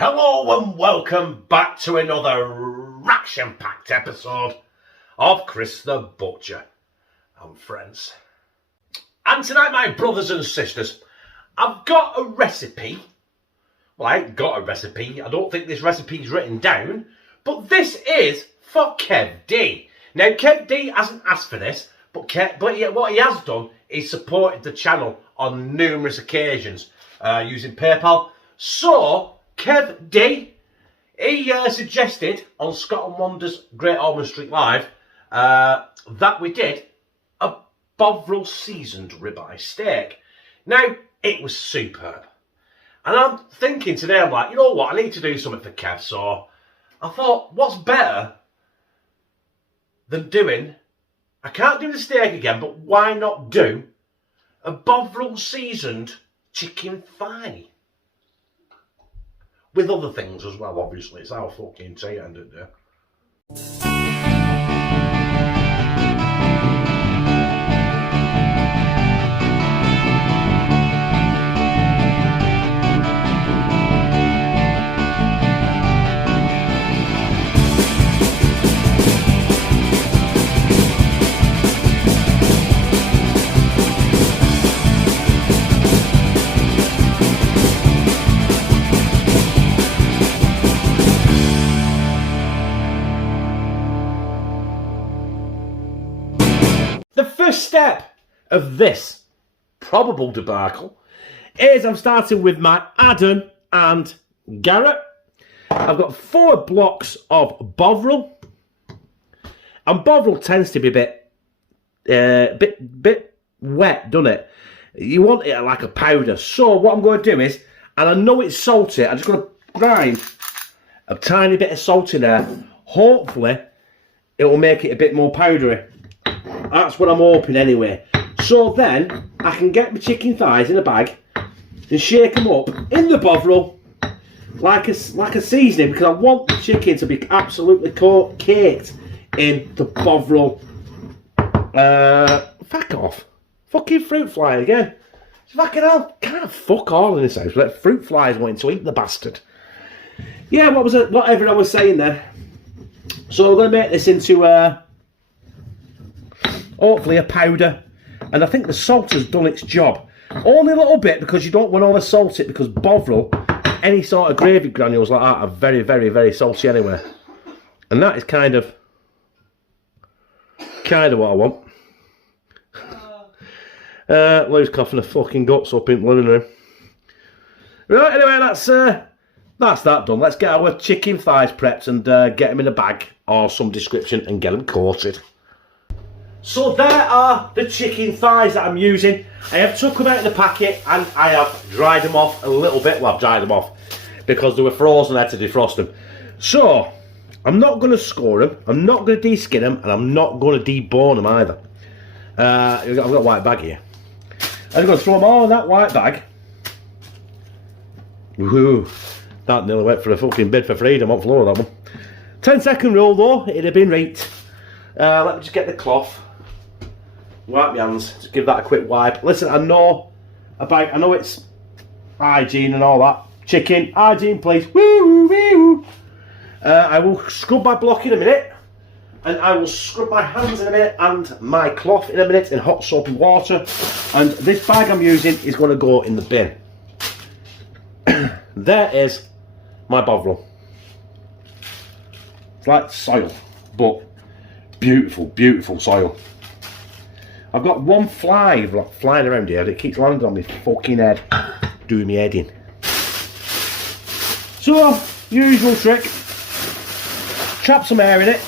Hello and welcome back to another action-packed episode of Chris the Butcher and Friends. And tonight, my brothers and sisters, I've got a recipe. Well, I ain't got a recipe. I don't think this recipe's written down, but this is for Kev D. Now, Kev D hasn't asked for this, but what he has done is supported the channel on numerous occasions using PayPal. So, Kev D, he suggested on Scott and Wander's Great Ormond Street Live that we did a Bovril seasoned ribeye steak. Now, it was superb. And I'm thinking today, I'm like, you know what, I need to do something for Kev. So I thought, what's better than doing, I can't do the steak again, but why not do a Bovril seasoned chicken thigh? With other things as well, obviously. It's our fucking tea, end of the day. The first step of this probable debacle is I'm starting with my Adam and Garrett. I've got 4 blocks of Bovril, and Bovril tends to be a bit wet, doesn't it? You want it like a powder. So what I'm going to do is, and I know it's salty, I'm just going to grind a tiny bit of salt in there. Hopefully, it will make it a bit more powdery. That's what I'm hoping anyway. So then I can get my chicken thighs in a bag and shake them up in the Bovril like a seasoning, because I want the chicken to be absolutely caked in the Bovril. Fuck off. Fucking fruit fly again. Fucking hell. Can't fuck all in this house. Let fruit flies wanting to eat the bastard. Yeah, whatever I was saying there. So we're going to make this into hopefully a powder, and I think the salt has done its job. Only a little bit, because you don't want to over salt it, because Bovril, any sort of gravy granules like that are very, very, very salty anyway. And that is kind of what I want. Lou's coughing the fucking guts up in the living room. Right, anyway, that's that done. Let's get our chicken thighs prepped and get them in a bag or some description and get them coated. So there are the chicken thighs that I'm using. I have took them out of the packet and I have dried them off a little bit. Well, I've dried them off because they were frozen. I had to defrost them. So I'm not going to score them, I'm not going to de-skin them, and I'm not going to debone them either. I've got a white bag here. I'm going to throw them all in that white bag. Woohoo! That nearly went for a fucking bid for freedom on floor, that one. 10-second rule though, it'd have been right. Let me just get the cloth. Wipe my hands, just give that a quick wipe. Listen, I know it's hygiene and all that. Chicken, hygiene please. Woo, woo. I will scrub my block in a minute, and I will scrub my hands in a minute and my cloth in a minute in hot soapy water. And this bag I'm using is going to go in the bin. There is my Bovril. It's like soil, but beautiful, beautiful soil. I've got one fly flying around here. It keeps landing on my fucking head, doing me head in. So, usual trick. Trap some air in it,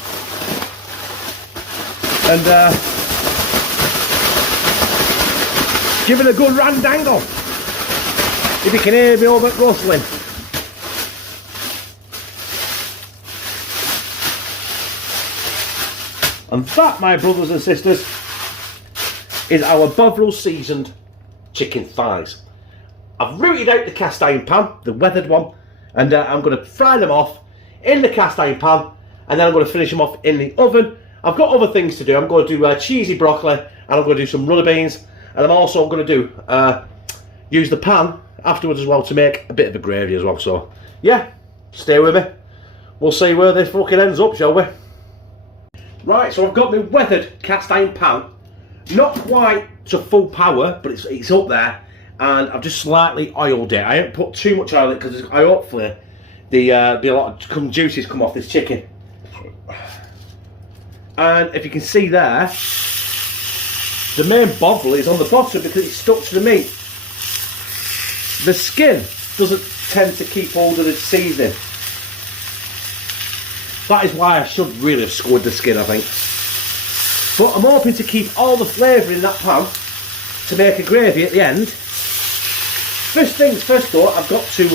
and give it a good randangle. If you can hear me over rustling. And that, my brothers and sisters, is our Bovril seasoned chicken thighs. I've rooted out the cast iron pan, the weathered one, and I'm going to fry them off in the cast iron pan, and then I'm going to finish them off in the oven. I've got other things to do. I'm going to do cheesy broccoli, and I'm going to do some runner beans, and I'm also going to do use the pan afterwards as well to make a bit of a gravy as well. So yeah, Stay with me. We'll see where this fucking ends up, shall we? Right, so I've got my weathered cast iron pan. Not quite to full power, but it's up there. And I've just slightly oiled it. I haven't put too much oil in it because I hopefully the a lot of juices come off this chicken. And if you can see there, the main bovril is on the bottom because it's stuck to the meat. The skin doesn't tend to keep hold of the seasoning. That is why I should really have scored the skin, I think. But I'm hoping to keep all the flavour in that pan to make a gravy at the end. First things first though, I've got to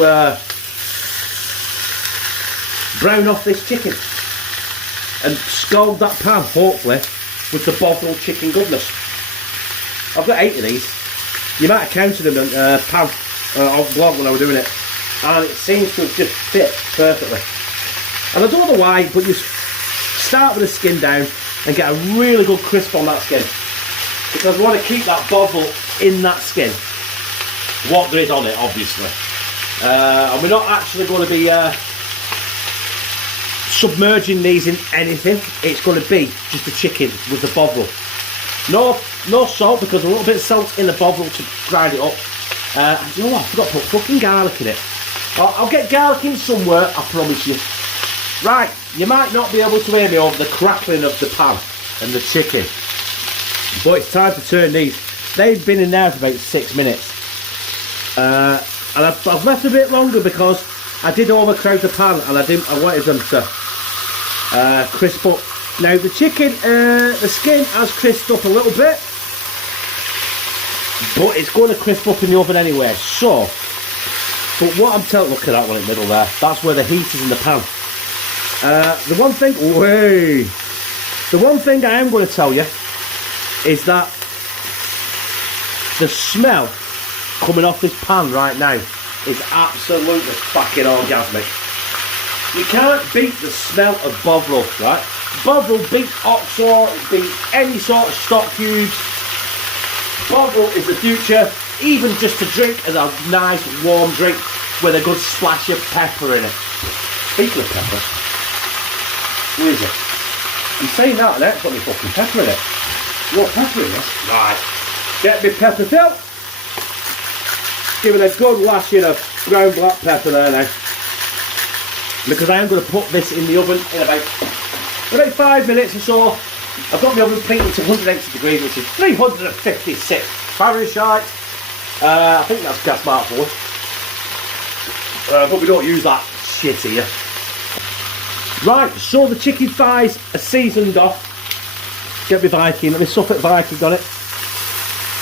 brown off this chicken and scald that pan, hopefully, with the Bovril chicken goodness. I've got 8 of these. You might have counted them in pan on vlog when I was doing it, and it seems to have just fit perfectly. And I don't know why, but you start with the skin down and get a really good crisp on that skin, because we want to keep that Bovril in that skin. What there is on it, obviously. And we're not actually going to be submerging these in anything. It's going to be just the chicken with the Bovril. No salt, because a little bit of salt in the Bovril to grind it up. You know what, I forgot to put fucking garlic in it. I'll get garlic in somewhere, I promise you. Right, you might not be able to hear me over the crackling of the pan and the chicken, but it's time to turn these. They've been in there for about 6 minutes. And I've left a bit longer because I did overcrowd the pan and I wanted them to crisp up. Now the chicken, the skin has crisped up a little bit, but it's going to crisp up in the oven anyway. So, but what I'm telling, look at that one in the middle there. That's where the heat is in the pan. The one thing I am going to tell you is that the smell coming off this pan right now is absolutely fucking orgasmic. You can't beat the smell of Bovril, right? Bovril beats Oxo, it beats any sort of stock cubes. Bovril is the future, even just to drink as a nice warm drink with a good splash of pepper in it. Speaking of pepper, where is it? I'm saying that and that's got me fucking pepper in it. You want pepper in this? Right. Get me pepper fill. Give it a good lashing of ground black pepper there now. Because I am going to put this in the oven in about 5 minutes or so. I've got my oven preheated to 180 degrees, which is 356 Fahrenheit. I think that's gas mark for. But we don't use that shit here. Right, so the chicken thighs are seasoned off. Get me Viking, let me Suffolk Viking on it.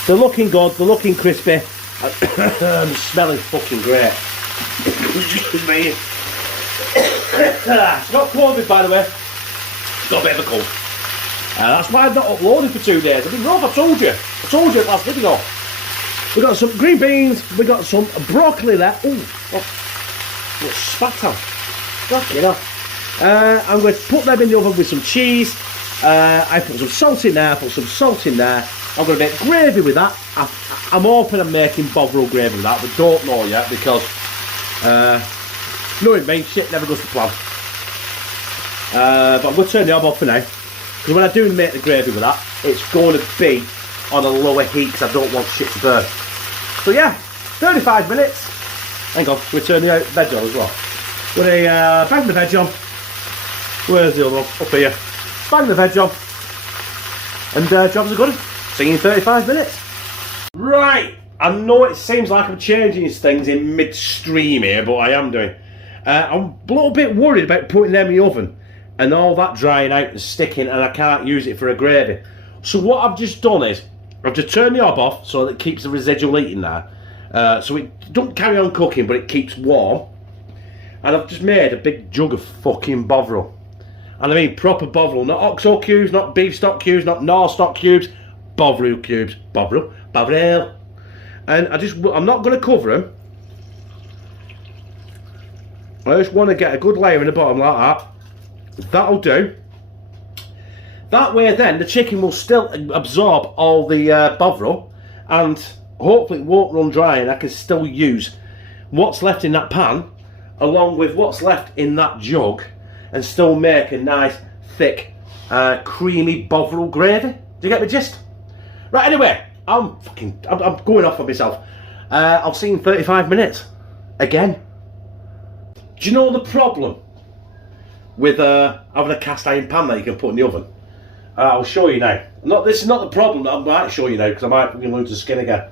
They're looking good, they're looking crispy. They're smelling fucking great. Excuse me. It's not COVID, by the way. It's got a bit of a cold. That's why I've not uploaded for 2 days. I didn't know if I told you. I told you last video. We got some green beans, we got some broccoli there. Ooh, what spat out. Fuck it off. I'm going to put them in the oven with some cheese. I put some salt in there, put some salt in there. I'm going to make gravy with that. I'm hoping I'm making Bovril gravy with that, but don't know yet because knowing me, shit never goes to plan. But I'm going to turn the hob off for now, because when I do make the gravy with that, it's going to be on a lower heat because I don't want shit to burn. So yeah, 35 minutes. Hang on, we'll turn the veg on as well. We're going to bang the veg on. Where's the other one? Up here. Bang the veg on. And jobs are good. See you in 35 minutes. Right, I know it seems like I'm changing these things in midstream here, but I am doing. I'm a little bit worried about putting them in the oven and all that drying out and sticking, and I can't use it for a gravy. So what I've just done is, I've just turned the hob off so that it keeps the residual heat in there. So it don't carry on cooking, but it keeps warm. And I've just made a big jug of fucking Bovril. And I mean proper Bovril, not Oxo cubes, not beef stock cubes, not Knorr stock cubes. Bovril cubes. Bovril. And I'm not going to cover them. I just want to get a good layer in the bottom like that. That'll do. That way then the chicken will still absorb all the Bovril, and hopefully it won't run dry, and I can still use what's left in that pan along with what's left in that jug and still make a nice, thick, creamy Bovril gravy. Do you get the gist? Right, anyway, I'm going off on myself. I'll see you in 35 minutes. Again. Do you know the problem with having a cast iron pan that you can put in the oven? I'll show you now. This is not the problem. I might show you now because I might lose the skin again.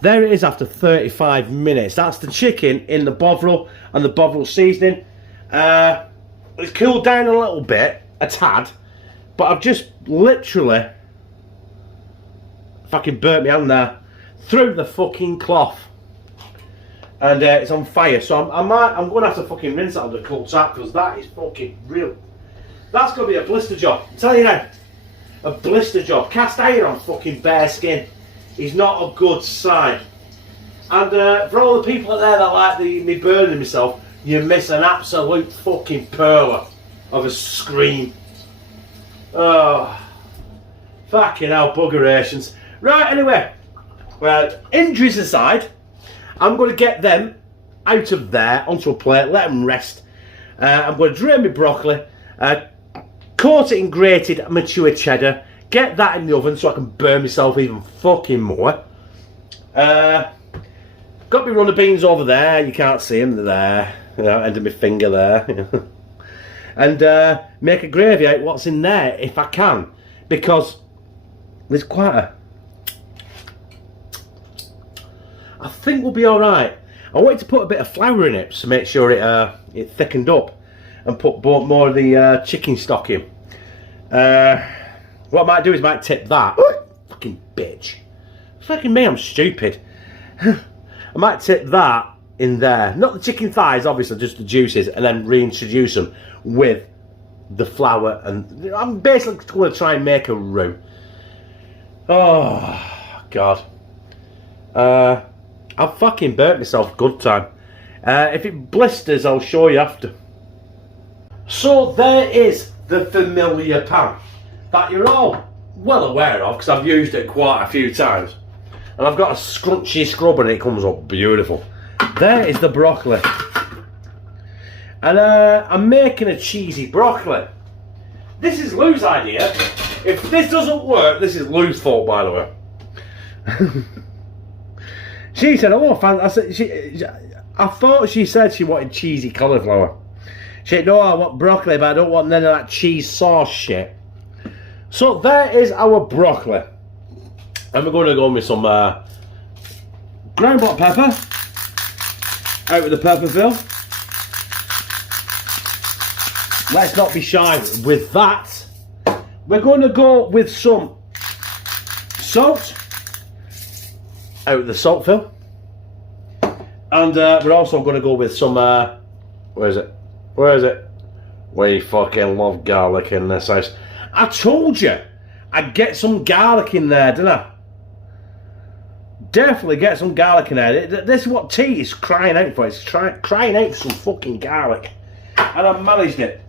There it is after 35 minutes. That's the chicken in the Bovril and the Bovril seasoning. It's cooled down a little bit, a tad, but I've just literally fucking burnt my hand there through the fucking cloth, and it's on fire. So I'm going to have to fucking rinse that under cold tap because that is fucking real. That's going to be a blister job. I'm telling you now, a blister job. Cast iron on fucking bare skin is not a good sign. And for all the people out there that like me burning myself, you miss an absolute fucking pearler of a scream. Oh, fucking hell, buggerations. Right, anyway, well, injuries aside, I'm going to get them out of there onto a plate, let them rest. I'm going to drain my broccoli, coat it in grated mature cheddar, get that in the oven so I can burn myself even fucking more. Got my runner beans over there, you can't see them, they're there, you know, end of my finger there. And make a gravy out what's in there if I can, because there's quite a... I think we'll be alright. I wanted to put a bit of flour in it to make sure it thickened up and put more of the chicken stock in. What I might do is I might tip that. Fucking bitch. Fucking me, I'm stupid. I might tip that in there. Not the chicken thighs, obviously, just the juices, and then reintroduce them with the flour. And I'm basically going to try and make a roux. Oh, God. I've fucking burnt myself good time. If it blisters, I'll show you after. So there is the familiar pan that you're all well aware of because I've used it quite a few times. And I've got a scrunchy scrub and it comes up beautiful. There is the broccoli. And I'm making a cheesy broccoli. This is Lou's idea. If this doesn't work, this is Lou's fault, by the way. She said, oh, I thought she said she wanted cheesy cauliflower. She said, no, I want broccoli, but I don't want none of that cheese sauce shit. So there is our broccoli. And we're going to go with some ground black pepper. Out with the pepper fill. Let's not be shy with that. We're going to go with some salt. Out with the salt fill. And we're also going to go with some, where is it? Where is it? We fucking love garlic in this house. I told you I'd get some garlic in there, didn't I? Definitely get some garlic in there. This is what tea is crying out for. It's crying out for some fucking garlic. And I've managed it.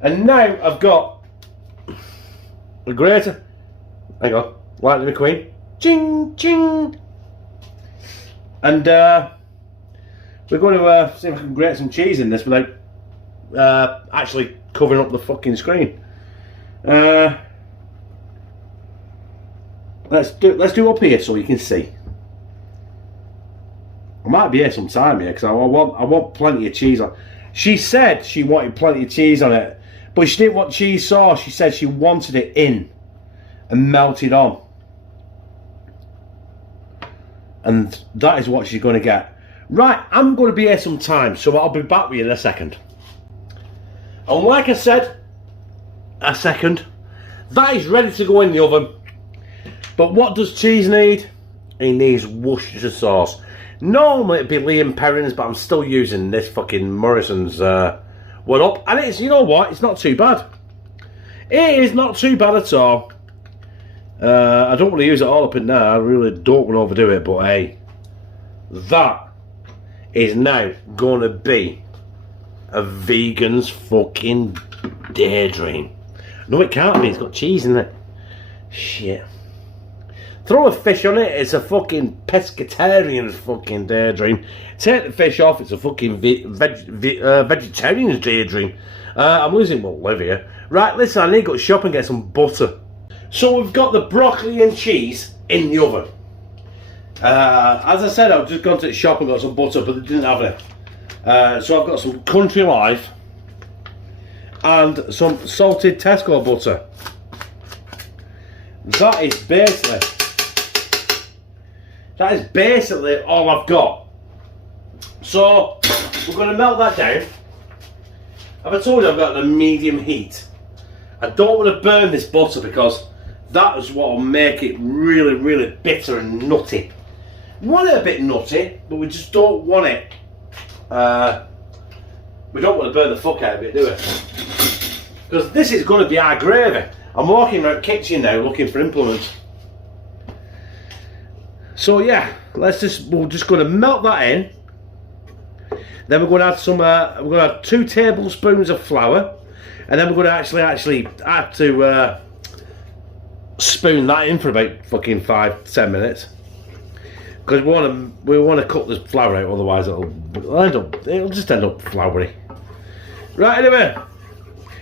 And now I've got a grater. Hang on. Lightning McQueen. Ching, ching. And we're going to see if I can grate some cheese in this without actually covering up the fucking screen. Let's do up here so you can see. I might be here sometime here because I want plenty of cheese on. She said she wanted plenty of cheese on it, but she didn't want cheese sauce. She said she wanted it in and melted on. And that is what she's going to get. Right, I'm going to be here sometime, so I'll be back with you in a second. And like I said, a second, that is ready to go in the oven. But what does cheese need? He needs Worcestershire sauce. Normally it'd be Liam Perrins, but I'm still using this fucking Morrison's one up. And it's, you know what, it's not too bad. It is not too bad at all. I don't want to use it all up in there. I really don't want to overdo it, but hey, that is now going to be a vegan's fucking daydream. No, it can't be. It's got cheese in it. Shit. Throw a fish on it, it's a fucking pescatarian's fucking daydream. Take the fish off, it's a fucking vegetarian's daydream. I'm losing my live here. Right, listen, I need to go shop and get some butter. So we've got the broccoli and cheese in the oven. As I said, I've just gone to the shop and got some butter, but they didn't have it. So I've got some Country Life and some salted Tesco butter. That is basically all I've got. So we're going to melt that down. Have I told you I've got the medium heat? I don't want to burn this butter because that is what will make it really, really bitter and nutty. We want it a bit nutty, but we just don't want it. We don't want to burn the fuck out of it, do we? Because this is going to be our gravy. I'm walking around the kitchen now looking for implements. So yeah, we're just going to melt that in. Then we're going to add some. We're going to add 2 tablespoons of flour, and then we're going to actually have to spoon that in for about fucking 5-10 minutes. Because we want to cut the flour out, otherwise it'll just end up floury. Right, anyway,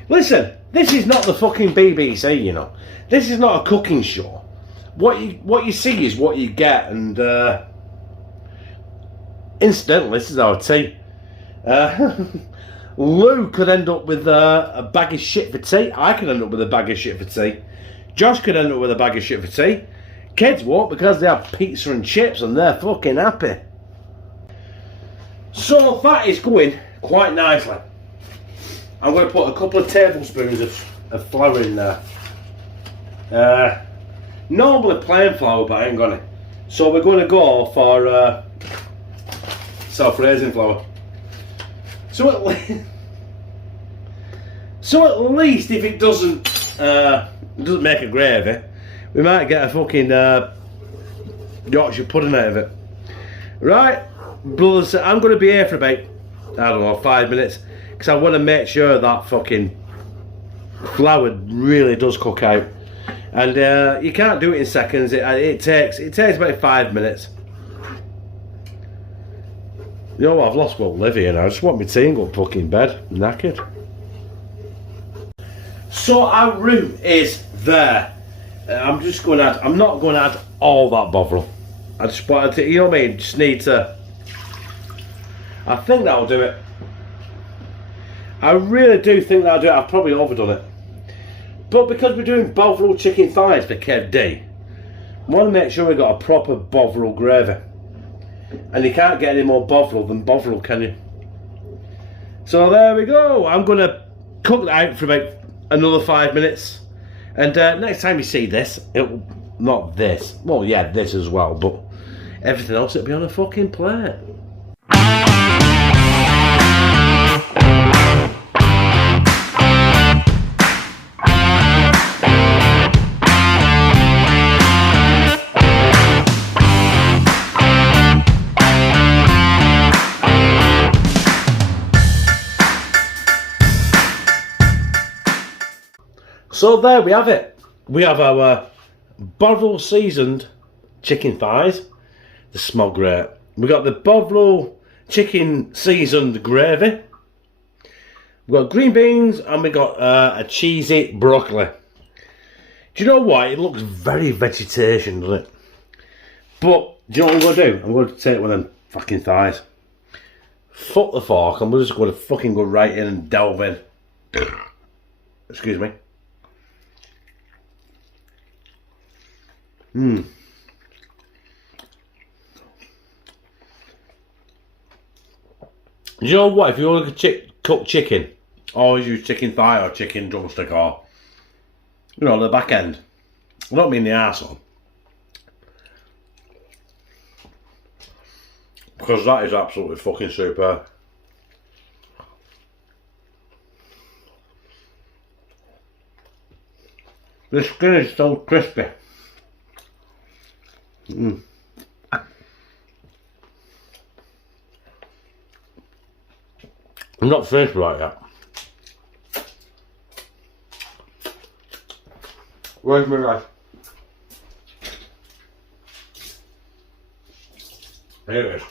listen, this is not the fucking BBC, you know. This is not a cooking show. What you see is what you get, and incidentally, this is our tea. Lou could end up with a bag of shit for tea. I could end up with a bag of shit for tea. Josh could end up with a bag of shit for tea. Kids won't, because they have pizza and chips and they're fucking happy. So that is going quite nicely. I'm going to put a couple of tablespoons of flour in there. Normally plain flour, but I ain't gonna. So we're going to go for self-raising flour. So at least if it doesn't make a gravy, we might get a fucking Yorkshire pudding out of it. Right, brothers, I'm going to be here for about, I don't know, 5 minutes, because I want to make sure that fucking flour really does cook out. And you can't do it in seconds. It takes about 5 minutes. You know what? I've lost my live here now. I just want my tea and go fucking bed. I'm knackered. So our roux is there. I'm just going to add. I'm not going to add all that Bovril. I just want to. You know what I mean? Just need to. I think that'll do it. I really do think that'll do it. I've probably overdone it. But because we're doing Bovril chicken thighs for Kev D, I want to make sure we've got a proper Bovril gravy. And you can't get any more Bovril than Bovril, can you? So there we go. I'm going to cook that out for about another 5 minutes. And next time you see this, it'll... Not this. Well, yeah, this as well. But everything else, it'll be on a fucking plate. So there we have it. We have our Bovril seasoned chicken thighs. They smell great. We got the Bovril chicken seasoned gravy. We got green beans, and we got a cheesy broccoli. Do you know what? It looks very vegetation, doesn't it? But do you know what I'm going to do? I'm going to take one of them fucking thighs. Fuck the fork. I'm just going to fucking go right in and delve in. Excuse me. You know what? If you want to cook chicken, always use chicken thigh or chicken drumstick, or you know, the back end. I don't mean the arsehole, because that is absolutely fucking superb. The skin is so crispy. I'm not finished right yet. Where's my rice? Here it is.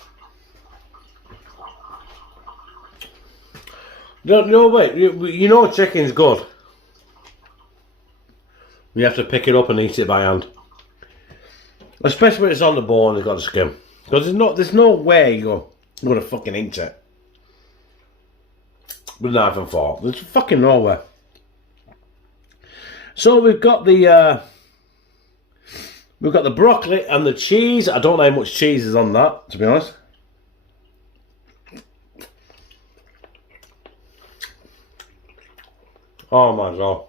No, wait. You know chicken's good. You have to pick it up and eat it by hand. Especially when it's on the bone and it's got the skin. Because there's no way you're going to fucking eat it with a knife and fork. There's fucking nowhere. So we've got the broccoli and the cheese. I don't know how much cheese is on that, to be honest. Oh my god.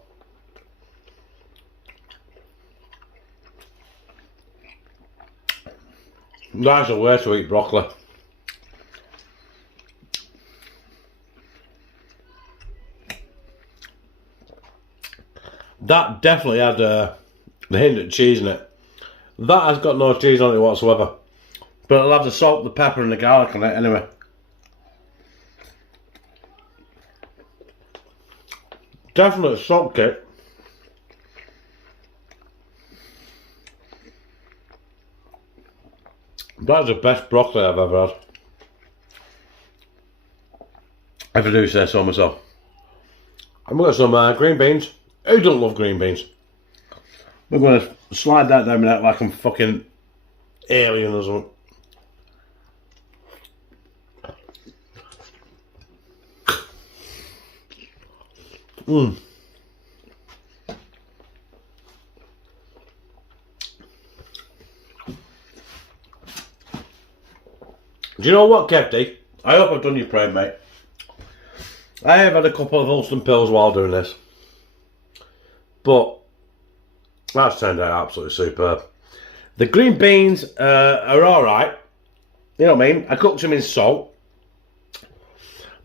That's a way to eat broccoli. That definitely had the hint of cheese in it. That has got no cheese on it whatsoever. But it'll have the salt, the pepper and the garlic on it anyway. Definitely a salt kick. That's the best broccoli I've ever had. If I do say so myself. I've got some green beans. Who don't love green beans? I'm going to slide that down my neck like I'm fucking alien or something. Mmm. Do you know what, Kefty? I hope I've done your prayer, mate. I have had a couple of Ulston pills while doing this. But that's turned out absolutely superb. The green beans are alright. You know what I mean? I cooked them in salt.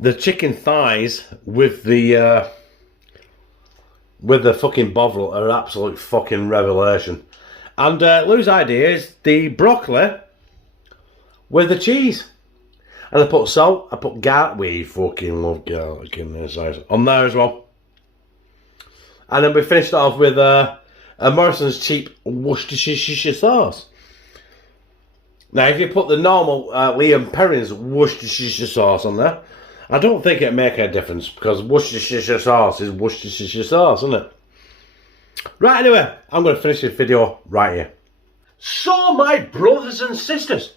The chicken thighs with the fucking Bovril are absolute fucking revelation. And Lou's idea is the broccoli with the cheese. And I put salt, I put garlic. We fucking love garlic in this on there as well. And then we finished it off with a Morrison's cheap Worcestershire sauce. Now, if you put the normal Liam Perrin's Worcestershire sauce on there, I don't think it'd make a difference because Worcestershire sauce is Worcestershire sauce, isn't it? Right, anyway, I'm going to finish this video right here. So, my brothers and sisters,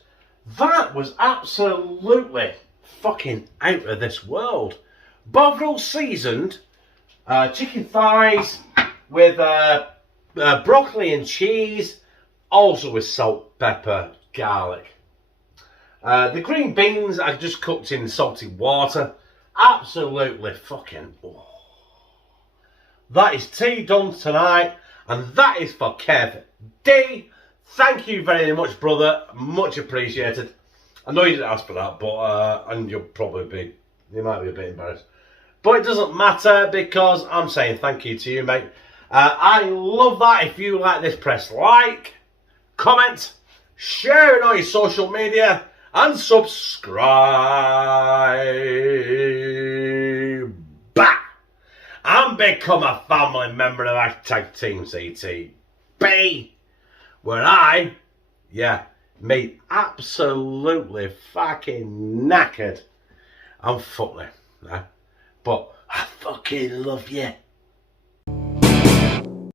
that was absolutely fucking out of this world. Bovril seasoned chicken thighs with broccoli and cheese, also with salt, pepper, garlic. The green beans I just cooked in salted water. Absolutely fucking... Oh. That is tea done tonight, and that is for Kev D. Thank you very much, brother. Much appreciated. I know you didn't ask for that, but and you might be a bit embarrassed. But it doesn't matter because I'm saying thank you to you, mate. I love that. If you like this, press like, comment, share it on your social media, and subscribe. Bah! And become a family member of Hashtag Team CTB. Where I, me absolutely fucking knackered. I'm funny, but I fucking love you.